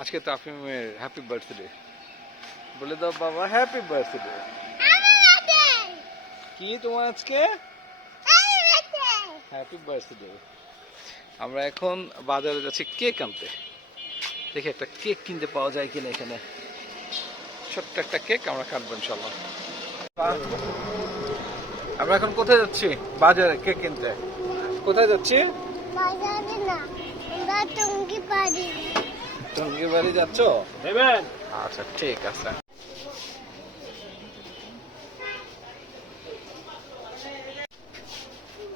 আজকে তাফিমের happy birthday বলে দাও বাবা হ্যাপি বার্থডে কি তোমার আজকে? হ্যাপি বার্থডে আমরা এখন বাজারে যাচ্ছি কেক আনতে। দেখি একটা কেক কিনতে পাওয়া যায় কিনা এখানে। ছোট্ট একটা কেক আমরা কাটবো ইনশাল্লাহ আমরা এখন কোথায় যাচ্ছি? বাজারে কেক কিনতে। কোথায় যাচ্ছি? বাজারে না টঙ্গি পারি টঙ্গির বাড়ি যাচ্ছ? আচ্ছা ঠিক আছে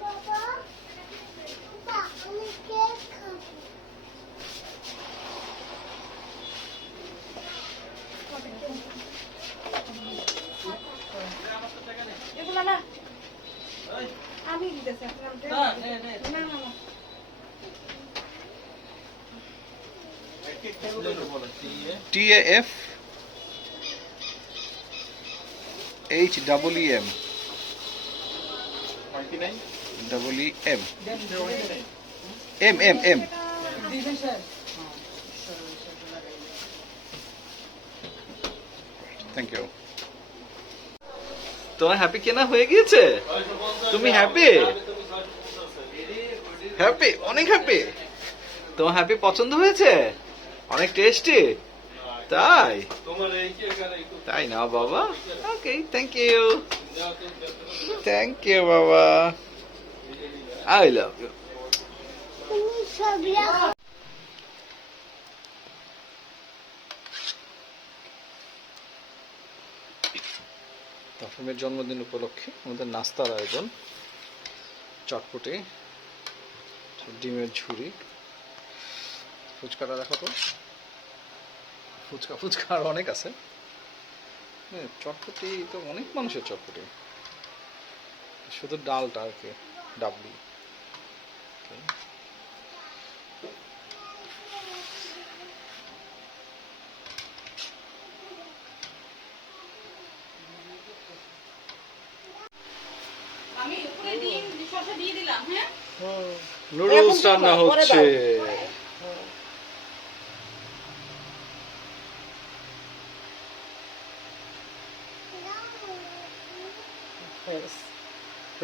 বাবা বাবা, আমি কেক খাব এগুলো না আমি দিতেছি আপনার না না না T F H double M double E M M M M thank you তোমার হ্যাপি কেনা হয়ে গিয়েছে? তুমি হ্যাপি হ্যাপি অনেক হ্যাপি তোমার হ্যাপি পছন্দ হয়েছে? অনেক টেস্টি তাই? তাই না বাবা? Okay thank you thank you বাবা। আই লাভ ইউ তাফিমের জন্মদিন উপলক্ষে আমাদের নাস্তার আয়োজন। চটপটি ডিমের ঝুড়ি ফুচকাটা দেখো তো। ফুচকা ফুচকা আর অনেক আছে। হ্যাঁ চটপটি তো অনেক মানুষের চটপটি। শুধু ডালটা আর কি ডাবলি আমি উপরে ডিম শসা দিয়ে দিলাম হ্যাঁ? নুডলস রান্না হচ্ছে হয়ে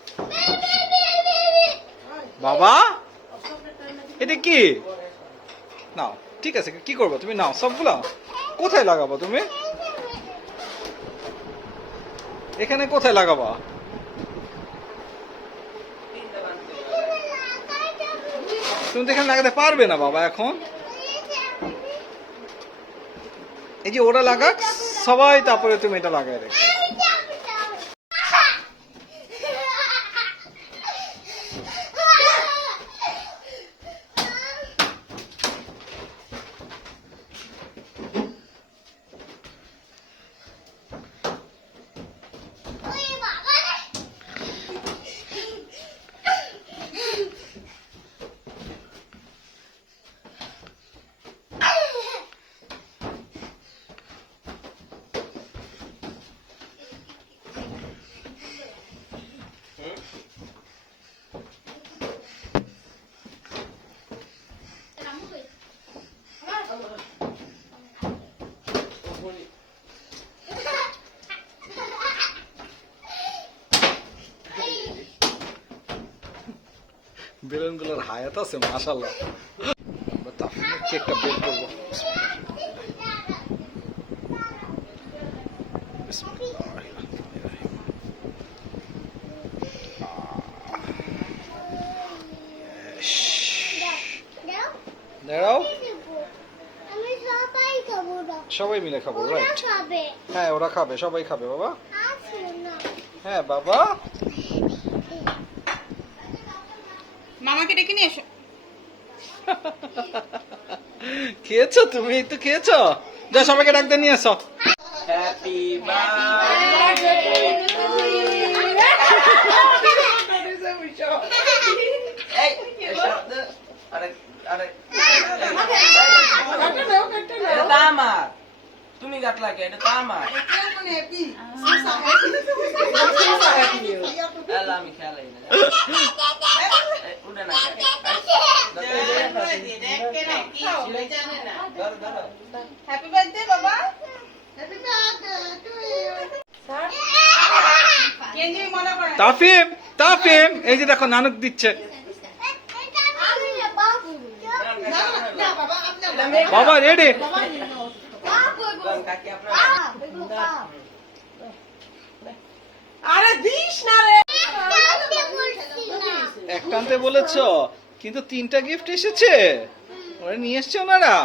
বাবা? এটা কি? নাও, ঠিক আছে, কি করব? তুমি নাও, সবগুলা? কোথায় লাগাবো তুমি? এখানে কোথায় লাগাবা? তুমি তো এখানে লাগাতে পারবে না বাবা এখন। এই যে ওরা লাগাক, সবাই তারপরে তুমি এটা লাগাই রেখে। বেলুনগুলোর হায়াত আছে মাশাল্লাহ আমরা তাফিমের কেকটা বের করব। দাঁড়াও। সবাই মিলে খাব রাইট হ্যাঁ ওরা খাবে সবাই খাবে বাবা। হ্যাঁ বাবা। মামাকে ডেকে নিয়ে এসো। খেয়েছো তুমি? তো খেয়েছো? যা সবাইকে ডাকতে নিয়ে এসো। হ্যাপি বার্থডে এই এই শব্দ আরেক আরেক এটা তো আমার কাটলা কে এটা তো আমার আমি খেলাই না এই, উঠে না ধরো ধরো হ্যাপি বার্থডে বাবা কেন্দ্রীয় মনে করে তাফিম তাফিম এই যে দেখো নানক দিচ্ছে বাবা রেডি আরে দিস না রে। বলেছ কিন্তু তিনটা গিফট এসেছে। ওরা নিয়ে এসছে ওনারা।